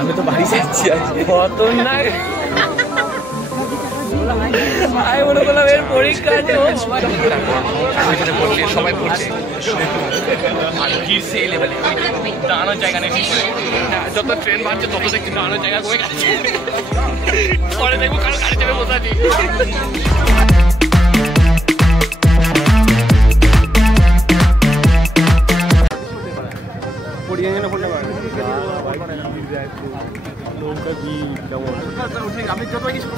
আমি তো বাড়ি যাচ্ছি আজকে। খতরনাক। আমি মনে করলাম এর পরীক্ষা আছে। সবাই পড়ছে সেই লেভেলে, দাঁড়ানোর জায়গা নেই। যত ট্রেন বাড়ছে তত দেখছি দাঁড়ানোর জায়গা কমে গেছে। পরে দেখবো কারো গাড়ি চেপে বসে আছি।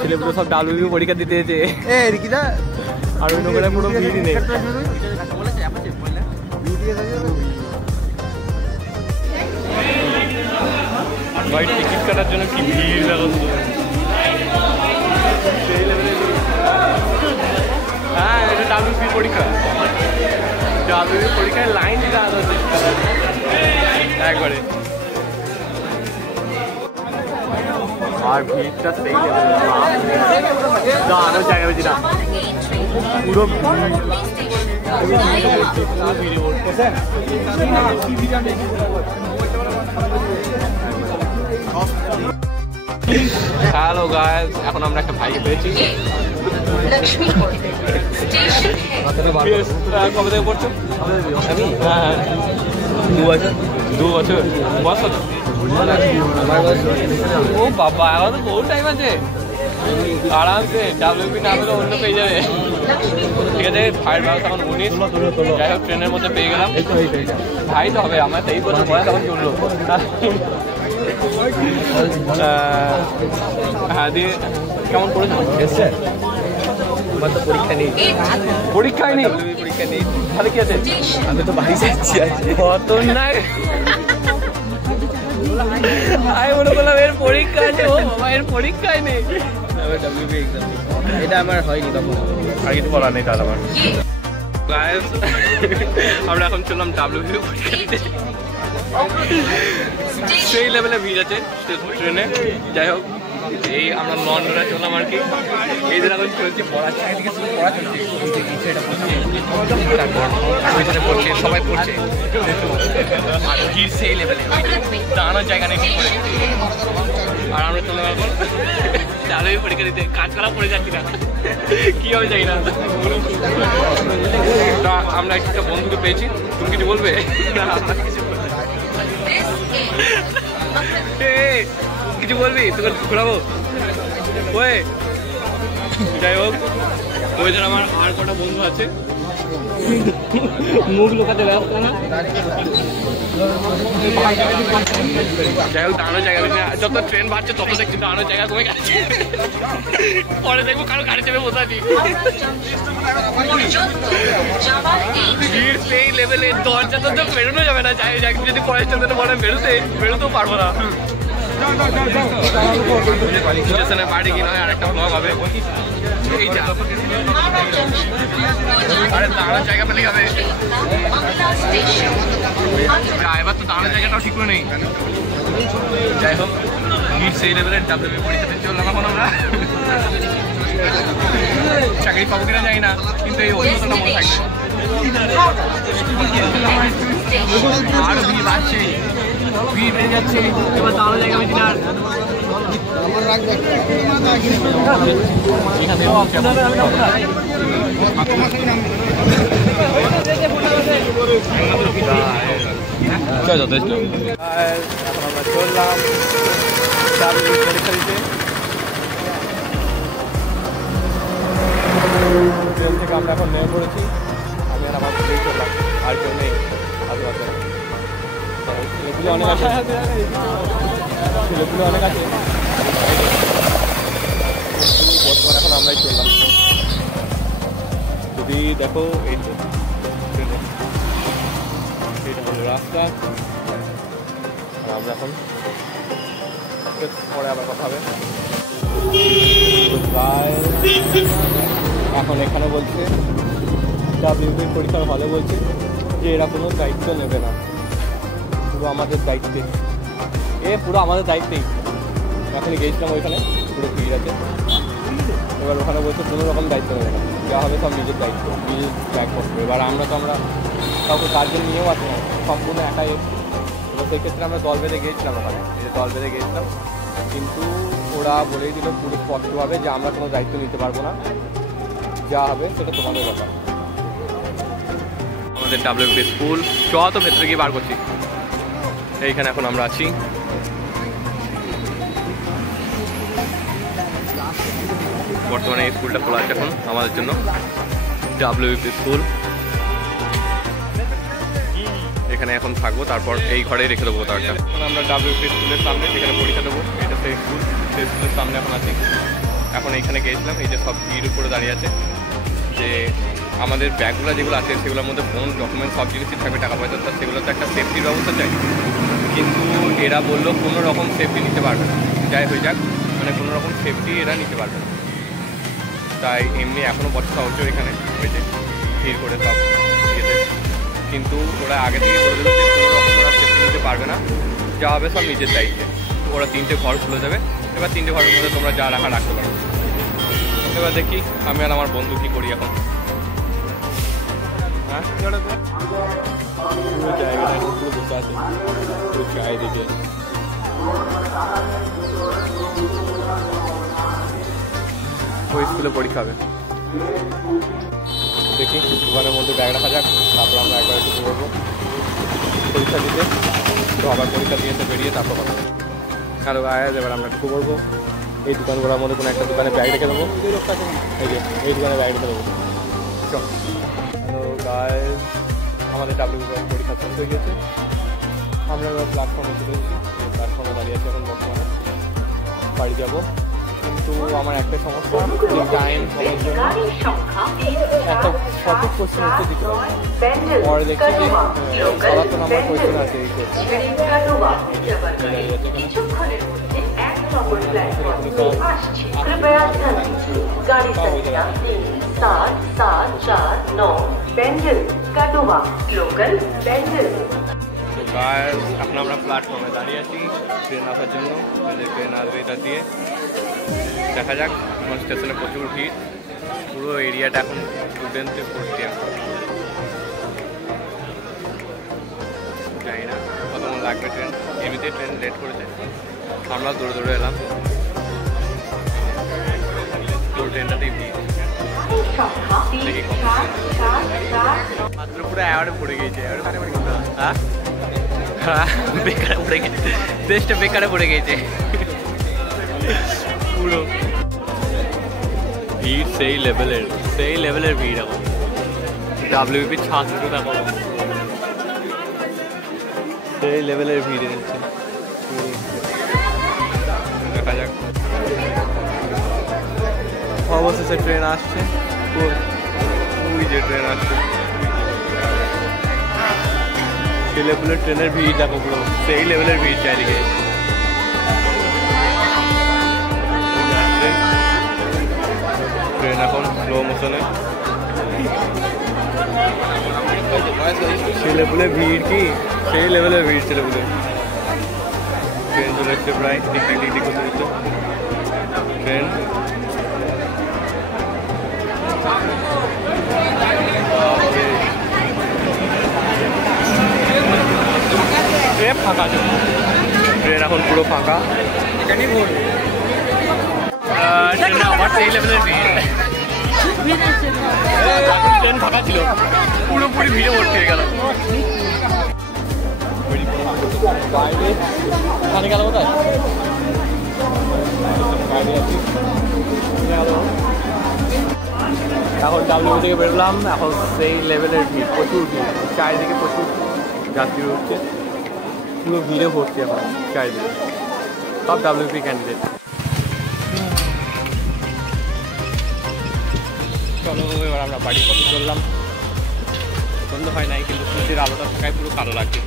ছেলেগুলো সব ডাব্লিউবি পরীক্ষা দিতে এসেছে আর অন্য করে পুরো ভিড় নেই। ভাই টিকিট কাটার জন্য কি ভিড় লাগানো। হ্যাঁ, এটা ডাব্লিউবি পরীক্ষা। ডাব্লিউবি পরীক্ষায় লাইন দিতে আসছে একবারে। আর ভিড়টা সেই দাঁড়ানোর জায়গা পেয়েছি না, পুরো হ্যালো গাইস, এখন আমরা একটা ভাইকে পেয়েছি। কবে থেকে পড়ছো? আমি 2 বছর। বয়স কত? ও বাবা, এখন তো বহু টাইম আছে, আরামসে ডাব্লিউবি না পেলে অন্য পেয়ে যাবে। ঠিক আছে, ভাইয়ের বয়স এখন 19। যাই হোক, ট্রেনের মধ্যে পেয়ে গেলাম। ভাই তো হবে, আমার 23 বছর বয়স এখন চললো। হ্যাঁ, দিয়ে কেমন করেছো? আমার তো পরীক্ষা নেই। পরীক্ষায় নেই? পরীক্ষা নেই। তাহলে কি আছে? আমি তো বাড়ি যাচ্ছি আজকে। খতরনাক। আমি মনে করলাম এর পরীক্ষা আছে। ও বাবা, এর পরীক্ষায় নেই। ডাব্লিউবি এক্সাম এটা আমার হয়নি তখন, আর কিছু বলার নেই তাহলে আমার। গাইস, আমরা এখন চললাম ডাব্লিউবি পরীক্ষা দিতে। সেই লেভেলে ভিড় আছে ট্রেনে। যাই হোক, এই আমরা লন্ডনে চললাম আর কি। এই দিন এখন চলছে পড়া, চারিদিকে শুধু পড়া চলছে। পড়ছে, সবাই পড়ছে। আর ভিড় সেই লেভেলে, দাঁড়ানোর জায়গা নেই। আর আমরা চললাম এখন ডাব্লিউবি পরীক্ষা দিতে। কাজ করা পড়ে যাচ্ছি না, কি হবে জানি না। তা আমরা একটা বন্ধুকে পেয়েছি। তুমি কিছু বলবে? কিছু বলবি? তোকে ঘোরাবো। ওই যাই হোক, ওই ধর আমার আর কটা বন্ধু আছে, মুখ লুকাতে ব্যস্ত না। যাই হোক, দাঁড়ানোর জায়গা পেয়েছি। যত ট্রেন বাড়ছে তত দেখছি দাঁড়ানোর জায়গা কমে গেছে। পরে দেখবো কারো গাড়ি চেপে বসে আছি। ভিড় সেই লেভেলে, দরজা তো বেরোনো যাবে না। যাই যাক, যদি পরে চলতে বলেন বেরোতেও পারবো না। স্টেশনের বাড়ি কি নয়, আরেকটা ব্লগ হবে। এই যা, আরে দাঁড়ানোর জায়গা পেলে হবে। এবার তো দাঁড়ানোর জায়গাটাও ঠিক করে নেই। যাই হোক, ভিড় সেই লেভেলের ডাব্লিউবি পরীক্ষাতে চললাম এখন আমরা। চাকরি পাবো কিনা জানি না, কিন্তু এই অভিজ্ঞতাটা মনে থাকবে। আরো ভিড় বাড়ছে, ভিড় বেড়ে যাচ্ছে। এবার দাঁড়ানোর জায়গা পেয়েছি না। যথেষ্ট। এখন আমরা চললাম ডাব্লিউবি পরীক্ষা দিতে। ট্রেন থেকে আমরা এখন নেমে পড়েছি। আমি আর আমার ছেলেই চললাম, আর কেউ নেই আশেপাশে। ছেলেগুলো অনেক আছে, ছেলেগুলো অনেক আছে। বর্তমানে এখন আমরাই চললাম। যদি দেখো, এই তো এটা হলো রাস্তা। আর আমরা এখন পরে আবার কথা হবে। এখন এখানে বলছে ডাব্লিউবির পরীক্ষার হলে বলছে যে এরা কোনো দায়িত্ব নেবে না, পুরো আমাদের দায়িত্বে। পুরো আমাদের দায়িত্বেই। এখনই গিয়েছিলাম ওইখানে, পুরো ভিড় আছে। এবার ওখানে বলছে কোনো রকম দায়িত্ব নেবে না, যা হবে সব নিজের দায়িত্ব, নিজের ব্যাগ করবে। এবার আমরা কাউকে গার্জেন নিয়েও আসি না, সম্পূর্ণ একাই সেক্ষেত্রে আমরা দল বেঁধে গিয়েছিলাম ওখানে, এই যে দল বেঁধে গিয়েছিলাম, কিন্তু ওরা বলেই দিল পুরো স্পষ্টভাবে যে আমরা কোনো দায়িত্ব নিতে পারবো না, যা হবে সেটা তোমাদের ব্যাপার। আমাদের WP স্কুল তো ভেতরে গিয়ে বার করছি। এইখানে এখন আমরা আছি। বর্তমানে এই স্কুলটা খোলা আছে এখন আমাদের জন্য, WP স্কুল। এখানে এখন থাকবো, তারপর এই ঘরেই রেখে দেবো কোথাও একটা। এখন আমরা WP স্কুলের সামনে যেখানে পরীক্ষা দেবো, এটা সেই স্কুল, সেই স্কুলের সামনে এখন আছি। এখন এইখানে গিয়েছিলাম, এই যে সব ভিড় উপরে দাঁড়িয়ে আছে, যে আমাদের ব্যাগগুলো যেগুলো আছে সেগুলোর মধ্যে ফোন, ডকুমেন্ট সব জিনিসই থাকবে, টাকা পয়সা, সেগুলো তো একটা সেফটির ব্যবস্থা চাই। কিন্তু এরা বললো কোনো রকম সেফটি নিতে পারবে না, যাই হয়ে যাক, মানে কোনো রকম সেফটি এরা নিতে পারবে না। তাই এমনি এখনও বছর হচ্ছে এখানে হয়েছে ভিড় করে সব ইয়েতে, কিন্তু ওরা আগে থেকে বলে দিল যে কোনো রকম ওরা সেফটি নিতে পারবে না, যা হবে সব নিজের দায়িত্বে। ওরা 3টে ঘর খুলে দেবে, এবার 3টে ঘরের মধ্যে তোমরা যা রাখতে পারো। এবার দেখি আমি আর আমার বন্ধু কী করি এখন। হ্যাঁ, পুরো জায়গাটা পুরো বসে আছে, পুরো চারিদিকে। ওই স্কুলে পরীক্ষা হবে, দেখি দোকানের মধ্যে ব্যাগ রাখা যাক, তারপর আমরা একবার একটু করবো পরীক্ষা দিতে। তো আবার পরীক্ষা দিয়ে বেরিয়ে তারপর কথা। হ্যালো গাইজ, এবার আমরা একটু করবো এই দোকানগুলোর মধ্যে কোনো একটা দোকানে ব্যাগ রেখে দেবো, এই যে এই দোকানে ব্যাগ রেখে দেবো। হ্যালো গাইজ, আমাদের WP পরীক্ষা শেষ হয়ে গেছে, আমরা এবার প্ল্যাটফর্মে চলে এসেছি। এই প্ল্যাটফর্মে দাঁড়িয়ে আছি এখন বর্তমানে, বাড়ি যাবো। কিন্তু আমার একটা সমস্যা, যে টাইম করার জন্য একটা সঠিক কোশ্চেন উত্তর দিতে পারি। পরে দেখছি যে ৭ নম্বর কোশ্চেন আছে এই এখন আমরা প্ল্যাটফর্মে দাঁড়িয়ে আছি ট্রেন আসার জন্য। ট্রেন আসবে এটা দিয়ে, দেখা যাক। আমার স্টেশনে প্রচুর ভিড়, পুরো এরিয়াটা এখন স্টুডেন্টে ভর্তি। এখন জানি না কতক্ষণ লাগবে ট্রেন, এমনিতে ট্রেন লেট করেছে, আমরা দৌড়ে এলাম। পুরো ট্রেনটাতেই ভিড়, দেখি মাত্র পুরো অ্যাওয়ার্ডে পড়ে গিয়েছে। হ্যাঁ, বেকারে পড়ে গেছে, দেশটা বেকারে পড়ে গেছে পুরো। ভিড় সেই লেভেলের ভিড় এখন। WP ছাত্র দেখো, সেই লেভেলের ভিড় এসেছে। দেখা যাক, অবশেষে ট্রেন আসছে। ওই যে ট্রেন আসছে, সেই লেভেলের ট্রেনের ভিড় দেখো, পুরো সেই লেভেলের ভিড় চারিদিকে। ট্রেন এখন স্লো মোশনে, সেই লেভেলের ভিড়, কি সেই লেভেলের ভিড় ছেলেগুলো। ট্রেন চলে এসছে প্রায়, টিকটিক করতে দিচ্ছে ট্রেন। ট্রেন ফাঁকা আছে, ট্রেন এখন পুরো ফাঁকা। আমার সেই লেভেলের ভিড়, ট্রেন ফাঁকা ছিল, পুরোপুরি ভিড়ে ভর্তি হয়ে গেল। বাইরে ওখানে গেল কোথায়, এখন WP থেকে বেরোলাম। এখন সেই লেভেলের ভিড়, প্রচুর ভিড়, চারিদিকে প্রচুর যাত্রী উঠছে, পুরো ভিড়ে ভর্তি এখন চারিদিকে, সব WP ক্যান্ডিডেট। চলো এবার আমরা বাড়ির পথে চললাম। পছন্দ হয় নাই, কিন্তু সূর্যের আলোটা থাকায় পুরো কালো লাগছে,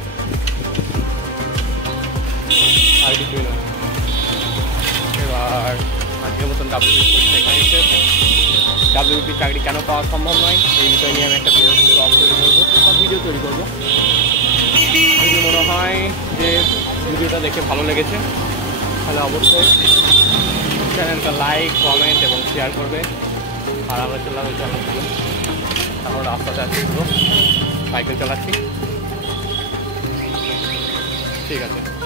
আর কিছুই নয়। এবার আজকের মতন WP চাকরি কেন পাওয়া সম্ভব নয় এই বিষয় নিয়ে আমি একটা ব্লগ তৈরি করবো, বা ভিডিও তৈরি করবো। যদি মনে হয় যে ভিডিওটা দেখে ভালো লেগেছে, তাহলে অবশ্যই চ্যানেলটা লাইক, কমেন্ট এবং শেয়ার করবে। আর আমরা চললাম এই চ্যানেল থেকে, এখন রাস্তাতে আছি, পুরো সাইকেল চালাচ্ছি। ঠিক আছে।